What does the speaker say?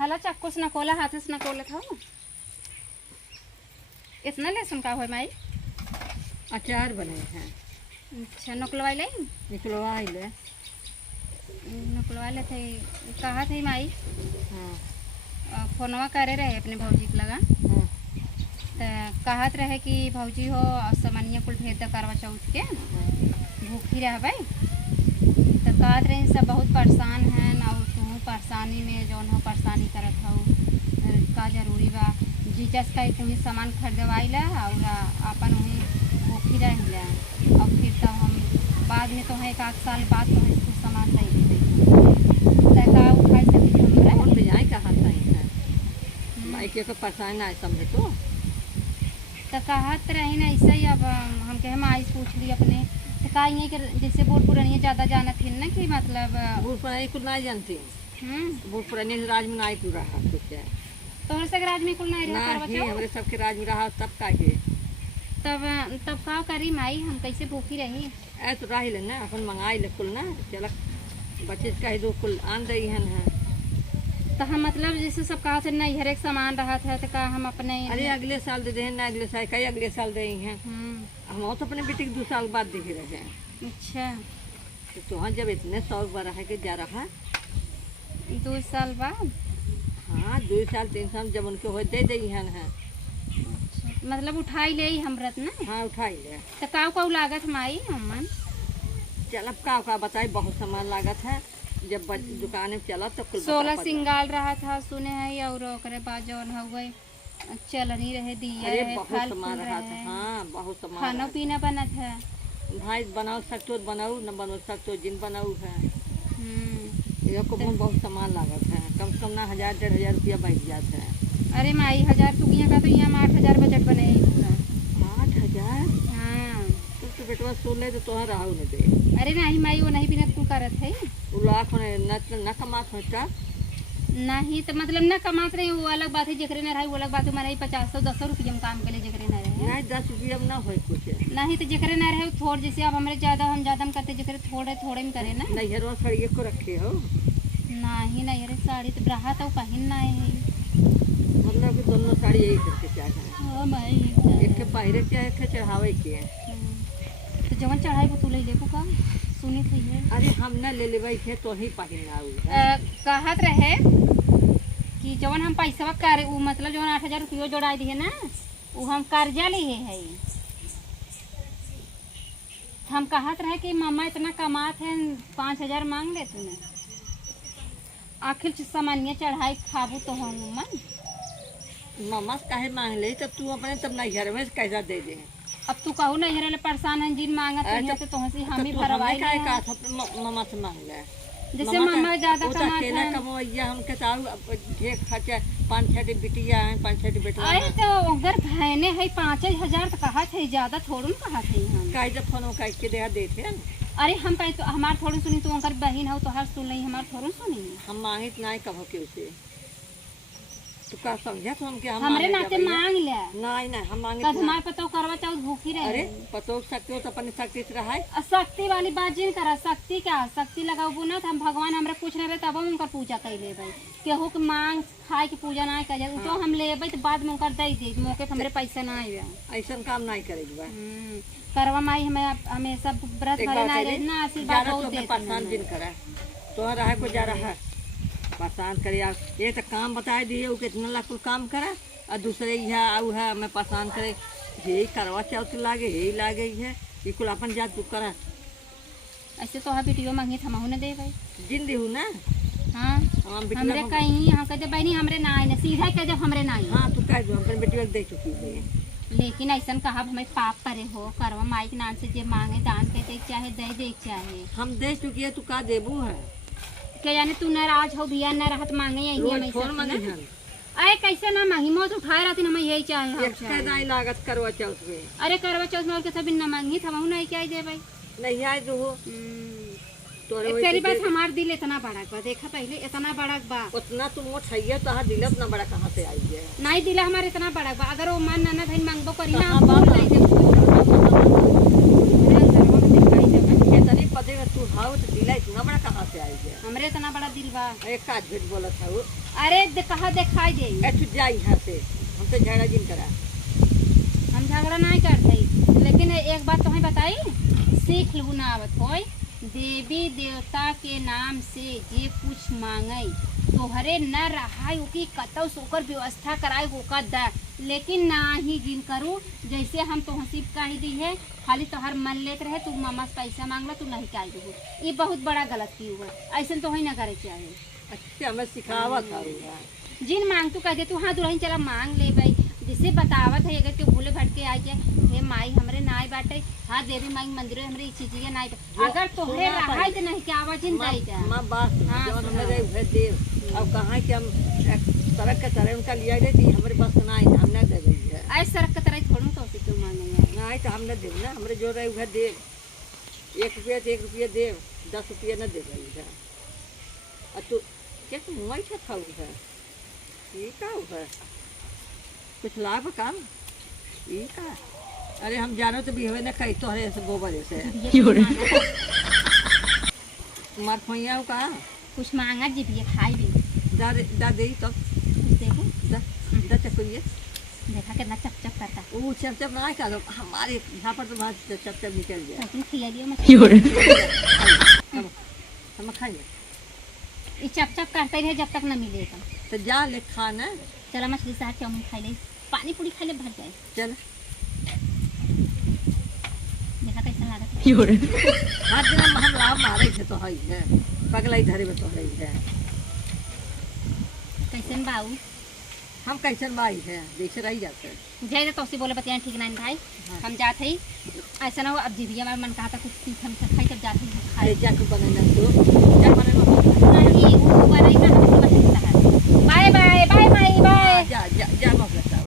हला चाकू से नकोला हाथ से नकोला था इतना लहसुन का हो माई अचार बने हैं। अच्छा नकलवाई ले निकलवाई ले नकलवा ले थे कहा थे माई हाँ फोनवा करे रहे अपने भौजी के लगा हाँ तो कहत रहे कि भौजी हो सामान्य कुल भेज द करवा चौथ के भूखी रहबे तो कहत रहे सब बहुत परेशान हैं ना तू परेशानी में जौन हो परेशानी करत हो का जरूरी बा जीजस का तुम्हें सामान खरीदवाई ला और अपन वहीं भूखी रह ला और फिर तब हम बाद में तो है एक आध साल बाद तो है कुछ सामान नहीं दे का उठा सके हमरा कौन ले जाए कहाँ सही है माई के को परेशान ना समझे तो कहत रहे ना ऐसा ही अब हम कहे माई पूछ ली अपने तो का ये कि जैसे बूढ़ पुरानी ज़्यादा जाना थी ना कि मतलब बूढ़ पुरानी कुछ नहीं जानती बूढ़ पुरानी राज में नहीं तू रहा कुछ है तोहर से राज में कुल नहीं रहा करवा नहीं चौथ? हमारे सबके राज में रहा तब का के तब का करी माई हम कैसे भूखी रही ऐ तो रही ले ना अपन मंगाई ले कुल ना चल बच्चे कह दो कुल आन दई है तो हम मतलब जैसे सब कहा से नहीं हर एक सामान रहा था तो का हम अपने अरे अगले साल दे दें ना अगले साल कई अगले साल दे हैं हम तो अपने बेटे के 2 साल बाद देखे रहे हैं। अच्छा तो तुहाँ जब इतने शौक बड़ा है कि जा रहा 2 साल बाद हाँ 2 साल 3 साल जब उनके हो दे दी है मतलब उठाई ले हम रत ना हाँ उठाई ले तो का लागत माई हमन चल अब का बताई बहुत सामान लागत है जब दुकान में चला तो कुल 16 सिंगाल रहा था सुने है और ओकरे बाद जौन हो गए चलनी रहे दिया अरे है बहुत फल सामान फूल रहा रहे था हाँ बहुत सामान खाना पीना बना था भाई बनाओ सकते हो बनाओ न बनो सकते हो जिन बनाऊ है हम्म। ये को बहुत सामान लागत है कम से कम ना 1000-1500 रुपया बैठ जाता है। अरे माई 1000 टुकिया का तो यहाँ 8000 बजट बने 8000 हाँ तो बेटवा सुन ले तो तोहर राहु न दे अरे नहीं माई वो नहीं बिना तू करत है वो लाख न कमात होता नहीं तो मतलब न कमात रही वो अलग बात है जकरे न रही वो अलग बात है हमारा 50-100 रुपये में काम के लिए जकरे न रहे नहीं 10 रुपया में ना हो कुछ नहीं तो जकरे न रहे थोड़ जैसे अब हमारे ज़्यादा हम करते जकरे थोड़े में करे ना नैहरवा सड़िए को रखे हो नहीं अरे साड़ी तो रहा तो पहन ना है मतलब कि दोनों साड़ी यही करके चाहिए हाँ माई एक के पहिरे के एक के चढ़ावे के तो जवन चढ़ाई को तू ले लेबू का सुनी थी है अरे हम न ले लेबै थे तो ही पहिन आऊ कहत रहे कि जवन हम पैसा कर उ मतलब जवन 8000 रुपया जोड़ा दिए ना वो हम कर्जा लिए है हम कहत रहे कि मामा इतना कमात है 5000 मांग ले तूने आखिर सामान्य चढ़ाई खाबू तो हम मन मामा काहे मांग ले तब तू अपने तब नैहर में कैसा दे दे अब तू कहू नहीं हरे परेशान है जिन मांगा तो तुहसे हम ही भरवाई काहे का मामा से मांग ले जैसे मामा ज्यादा अकेला कमवैया हम के ताऊ ढेर खर्चा 5-6 बिटिया हैं 5-6 बेटवा अरे तो अगर बहने है 5000 तो कहा थे ज्यादा थोड़ू कहा थे हम काहे जब फोन काहे के देहा देते हैं अरे हम कहीं तो हमार थोड़ी सुनी तू अगर बहन हो तो हर सुन नहीं हमार थोड़ी सुनी हम मांगे नहीं कहो के उसे तू का समझा तो हम के हम हमरे नाते मांग ले नहीं हम मांगे कद हमारे पतो करवा चौथ भूखी रहे अरे पतो सकते हो तो अपने शक्ति से रहा है शक्ति वाली बात जिन करा शक्ति क्या शक्ति लगाऊ ना हम भगवान हमरा पूछ रहे तब हम उनकर पूजा कर लेबै केहू के मांग खाए के पूजा ना कर तो हम लेबै तो बाद में उनकर दे दे मौके पे हमरे पैसा ना आवे ऐसा काम नहीं करेगा करवा माई हमें हमेशा व्रत भरे ना रहे ना आशीर्वाद बहुत देते परेशान जिन करा तो रहा को जा रहा परेशान करे यार ये तो काम बता दिए वो कितना लाख कुल काम करा और दूसरे यहाँ आऊ है हमें परेशान करे यही करवा चौथ लागे यही लागे है ये कुल अपन जात तू करा ऐसे तो वीडियो मांगी थमाऊ न दे भाई जिन देहू ना हाँ हमरे कहीं यहाँ कह दे बहनी हमरे ना आई सीधा कह दे हमरे ना आई हाँ तू कह दो अपने बेटी दे चुकी है लेकिन ऐसा कहा हमें पाप करे हो करवा माई के नाम से जे मांगे दान के दे चाहे दे दे चाहे हम दे चुकी है तू का देबू है क्या जाने तू नाराज हो भैया न रहत मांगे यही फोन मांगे हन अरे कैसे ना मांगी मौत उठाए रहती ना मैं यही चाहे एक दाई लागत करवा चौथ में अरे करवा चौथ में और के सभी न मांगी थमाऊ नहीं क्या दे भाई नहीं आए जो तेरी बात हमार दिल इतना बड़ा बा देखा पहले इतना बड़ा बा उतना तुम मोट है तो दिल इतना बड़ा कहाँ से आई है नहीं दिला हमारे इतना बड़ा बा अगर वो मन ना धन मांगबो करी ना हम बोल नहीं दे पदे तू हाउ तो दिल ले इतना बड़ा कहाँ से आई है? हमरे इतना बड़ा दिल बा। एक काज भेज बोला था वो। अरे कहाँ दिखाई दे। तू जा यहाँ से, हम तो झगड़ा जिन करा। हम झगड़ा नहीं करते, लेकिन एक बात तुम्हें बताई, सीख लू ना आवत होय। देवी देवता के नाम से जे कुछ मांगे तोहरे न रहा ओकी कतौ सोकर व्यवस्था कराए ओका दा, लेकिन ना ही जिन करू जैसे हम तो हसीब काहे दी है, खाली तोहर मन लेत रहे तू मामा से पैसा मांगला तू नहीं काहे दे। ये बहुत बड़ा गलत की हुआ, ऐसे तो ही ना करे चाहिए। अच्छा हमें सिखावा था जिन मांग तू कह तू हाँ दुल्हन चला मांग ले भाई, जिसे बतावत है अगर तू भूले भटके आ जाए हे माई हमरे नाई बाटे, हाँ देवी माई मंदिर हमरे इसी चीज नाई बाटे, अगर तोहरे रहाई तो नहीं के आवाज नहीं जा मां बात हाँ, जवन हमरे उहे देव। अब कहां कि हम सड़क के तरह उनका लिया गई थी, हमारे पास ना आई, हम ना दे गई है। ऐसे सड़क के तरह थोड़ू तो क्यों मांगे ना आई तो हम ना देव ना, हमरे जो रहे उहे देव। 1 रुपया तो 1 रुपया देव, 10 रुपया न दे गई है। और तू क्या तू मुआई क्या खाऊ है? ये का है कुछ लाभ काम ये का? अरे हम जानो तो भी हमें ना कही तो हरे से गोबर से मार खोइया का कुछ मांगा जी भी खाई भी दा दे तो देखो दा चकुरिए देखा कितना चप करता। वो चप ना का हमारे यहाँ पर तो बात चप निकल गया। तुम खिया लियो हम खाएंगे ये चप करते रहे जब तक न मिलेगा। तो जा ले खाना। चला मछली साग चाउमीन खा ले, पानी पूरी खा ले, भर जाए। चल देखा कैसा लागत हाथ दिन हम लाभ मारे थे तो है पगला धरे में तो है कैसन बाऊ हम कैसन बाई है जैसे रही जाते जय तो बोले बतिया ठीक नहीं भाई। हाँ। हम जाते ही ऐसा ना हो अब जीविया मन कहा था कुछ तीखा मीठा खाई तब जाते ही खाए जाके बने ना तो